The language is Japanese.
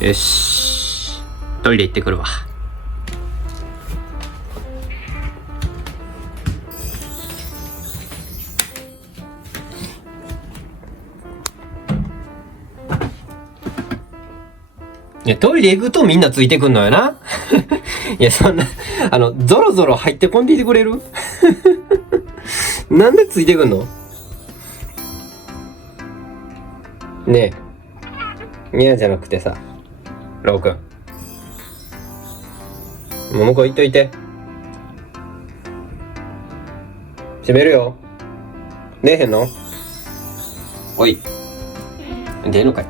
よし、トイレ行ってくるわ。いや、トイレ行くとみんなついてくんのよな。いや、そんな、ゾロゾロ入ってこんでいてくれる？なんでついてくんの？ねえ、ミヤじゃなくてさ、ローくん。もう向こう行っといて。閉めるよ。出えへんの？おい。出えんのかい。